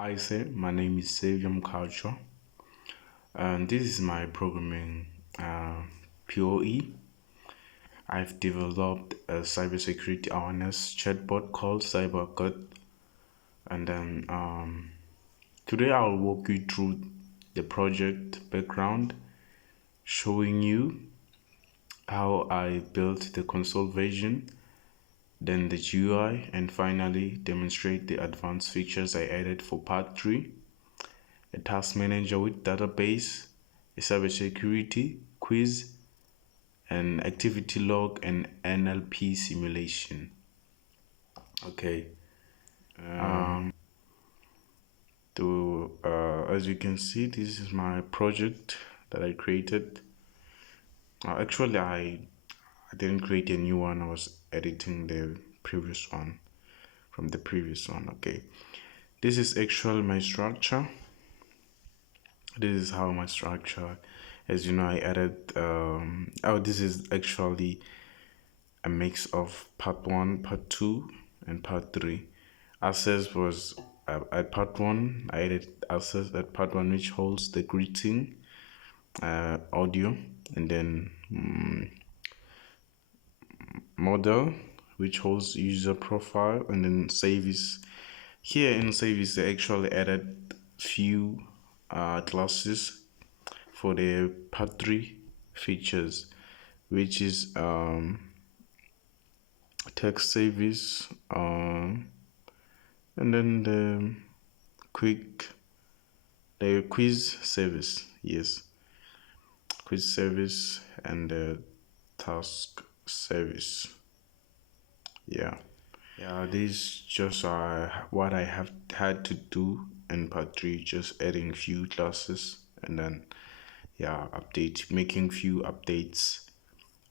Hi, sir. My name is Savium Culture, and this is my programming POE. I've developed a cybersecurity awareness chatbot called CyberGut, and then today I'll walk you through the project background, showing you how I built the console version, then the GUI, and finally demonstrate the advanced features I added for part 3. A task manager with database, a cybersecurity quiz, an activity log, and NLP simulation. Okay. As you can see, this is my project that I created. Actually, I didn't create a new one. I was editing the previous one from the previous one. Okay. This is actually my structure. This is how my structure, as you know, I added this is actually a mix of part 1, part 2, and part 3. Access was at part 1. I added access at part 1, which holds the greeting audio, and then model, which holds user profile, and then service. Here in service, they actually added few classes for the part 3 features, which is text service, and then the quiz service. Yes, quiz service and the task service. Yeah, this just what I have had to do in part 3, just adding few classes, and then making few updates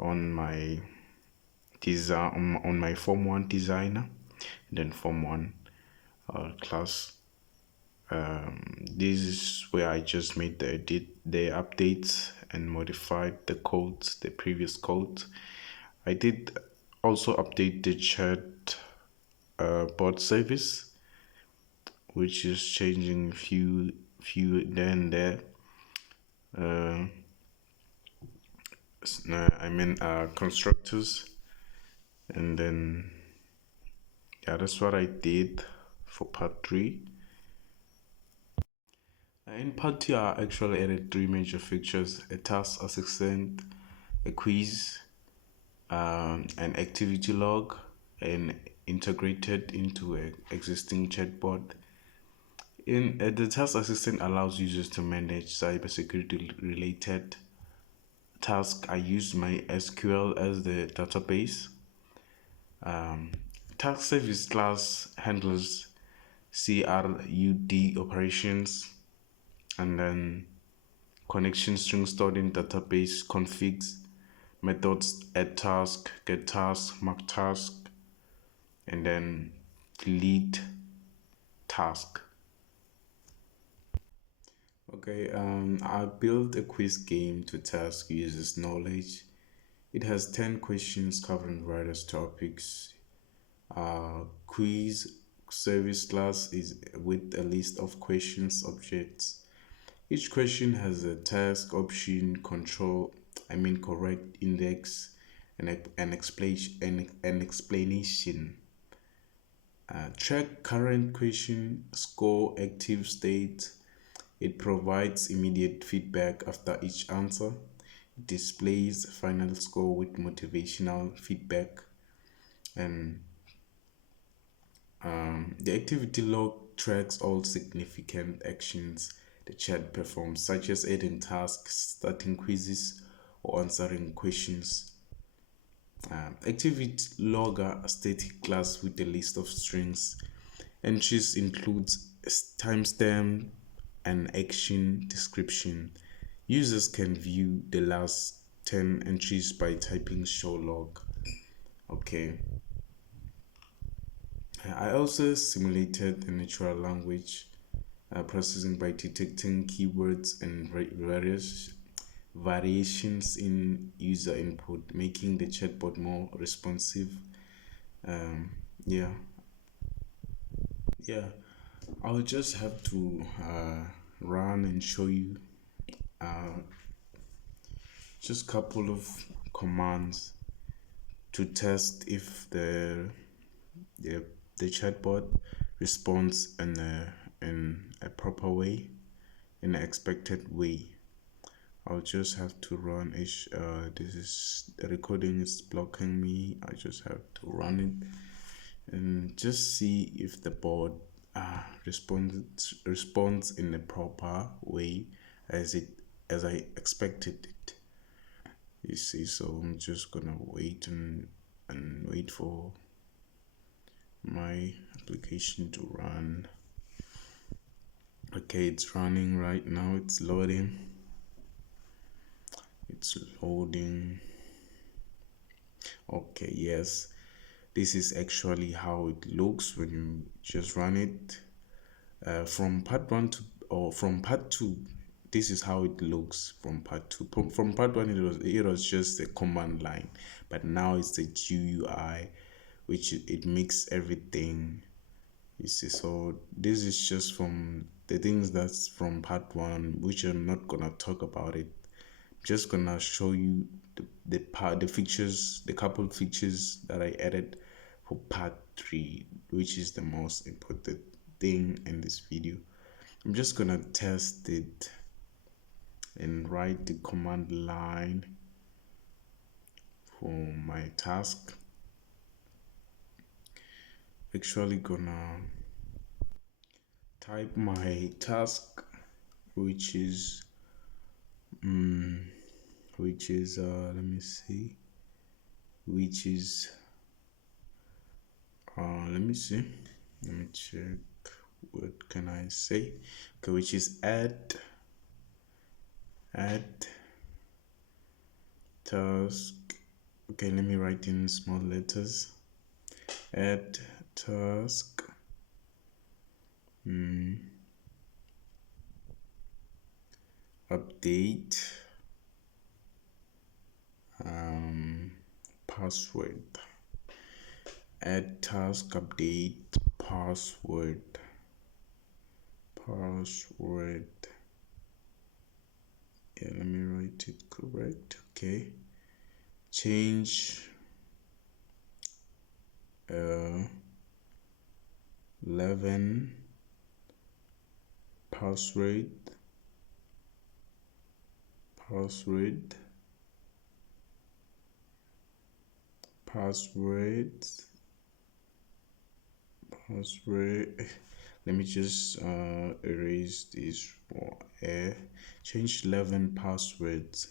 on my design, on my form 1 designer, and then form 1 class. This is where I just made the updates and modified the codes, the previous code. I did also update the chat bot service, which is changing few there and there. Constructors, and then that's what I did for part 3. In part 2, I actually added 3 major features: a task assistant, a quiz, an activity log, and integrated into an existing chatbot. The task assistant allows users to manage cybersecurity related tasks. I use my SQL as the database. Task service class handles CRUD operations, and then connection string stored in database configs, methods add task, get task, mark task, and then delete task. Okay, I built a quiz game to test users' knowledge. It has 10 questions covering various topics. Quiz service class is with a list of questions objects. Each question has a task, option, correct index, and an explanation. Track current question, score, active state. It provides immediate feedback after each answer. It displays final score with motivational feedback. And the activity log tracks all significant actions the chat performs, such as adding tasks, starting quizzes, or answering questions. Activity logger, a static class with a list of strings. Entries includes timestamp and action description. Users can view the last 10 entries by typing show log. Okay. I also simulated the natural language processing by detecting keywords and variations in user input, making the chatbot more responsive. Um, yeah, yeah. I'll just have to run and show you just couple of commands to test if the, the chatbot responds in a proper way, in an expected way. I'll just have to run each. This is the recording is blocking me. I just have to run it and just see if the bot responds in a proper way as I expected it. You see, so I'm just gonna wait and wait for my application to run. Okay, it's running right now. It's loading. It's loading. Okay, yes, this is actually how it looks when you just run it from part one to or from part two. This is how it looks from part two. From part one, it was just a command line, but now it's the GUI, which it makes everything. You see, so this is just from the things that's from part one, which I'm not gonna talk about it. Just gonna show you the features, the couple features that I added for part three, which is the most important thing in this video. I'm just gonna test it and write the command line for my task. Actually gonna type my task, which is let me see, which is let me see, let me check, what can I say? Okay, which is add task. Okay, let me write in small letters. Add task update password. Add task update password. Yeah, let me write it correct. Okay, change 11 password password let me just erase this for air. Change 11 passwords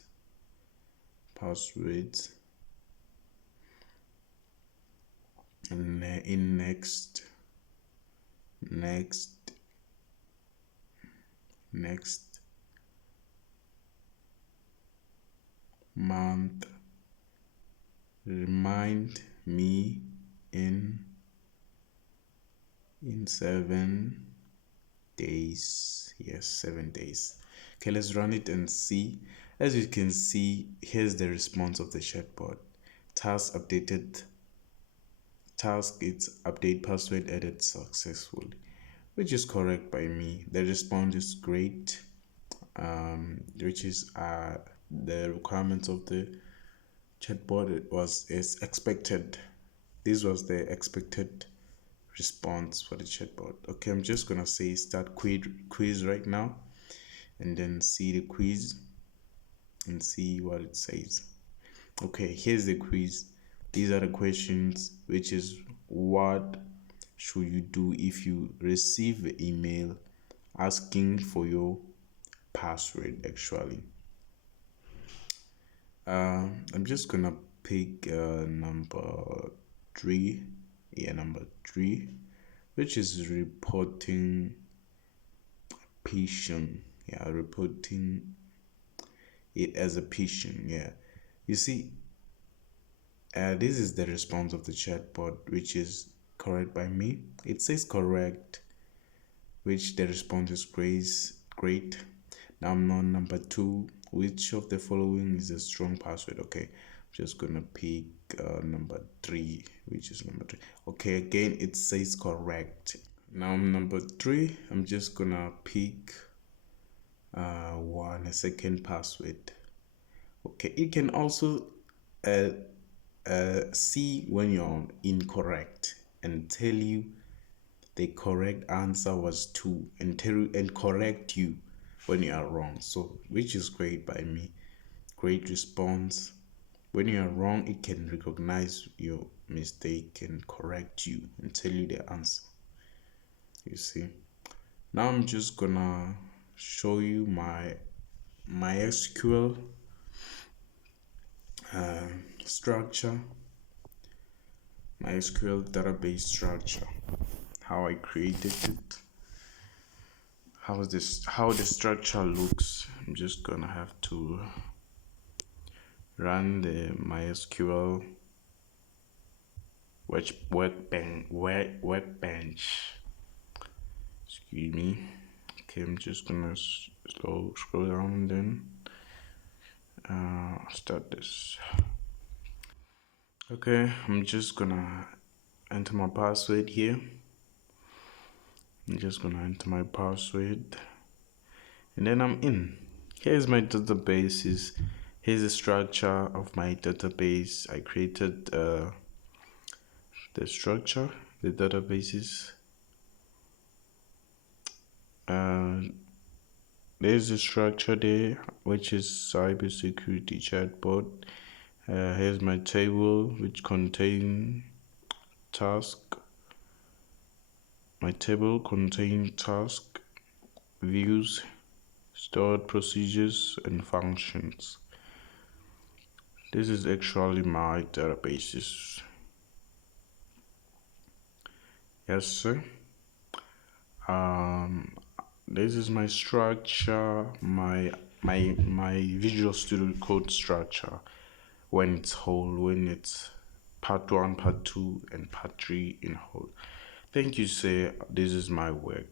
and in next month, remind me in 7 days. Yes, 7 days. Okay, let's run it and see. As you can see, here's the response of the chatbot. Task updated. Task it's update password added successfully, which is correct by me. The response is great, which is the requirements of the chatbot. It was is expected. This was the expected response for the chatbot. Okay, I'm just gonna say start quiz right now, and then see the quiz and see what it says. Okay, here's the quiz. These are the questions, which is what should you do if you receive the email asking for your password? Actually, I'm just gonna pick number 3. Yeah, number 3, which is reporting patient. Yeah, reporting it as a patient. Yeah, you see, this is the response of the chatbot, which is correct by me. It says correct, which the response is great. Now I'm on number 2. Which of the following is a strong password? Okay, I'm just gonna pick number 3, which is number 3. Okay, again it says correct. Now number 3, I'm just gonna pick a second password. Okay, it can also see when you're incorrect and tell you the correct answer was 2, and correct you when you are wrong. So which is great by me. Great response. When you are wrong, it can recognize your mistake and correct you and tell you the answer. You see. Now I'm just gonna show you my MySQL structure, MySQL database structure, how I created it, how the structure looks. I'm just gonna have to run the MySQL workbench. Excuse me. Okay, I'm just gonna scroll down and then start this. Okay, I'm just gonna enter my password here. I'm just gonna enter my password and then I'm in. Here's my databases. Here's the structure of my database. I created the structure, the databases. There's a structure there, which is cybersecurity chatbot. Here's my table, which contain task. My table contains task, views, stored procedures, and functions. This is actually my databases. Yes, sir. This is my structure, my Visual Studio Code structure. When it's whole, when it's part 1, part 2, and part 3 in whole. Thank you, sir. This is my work.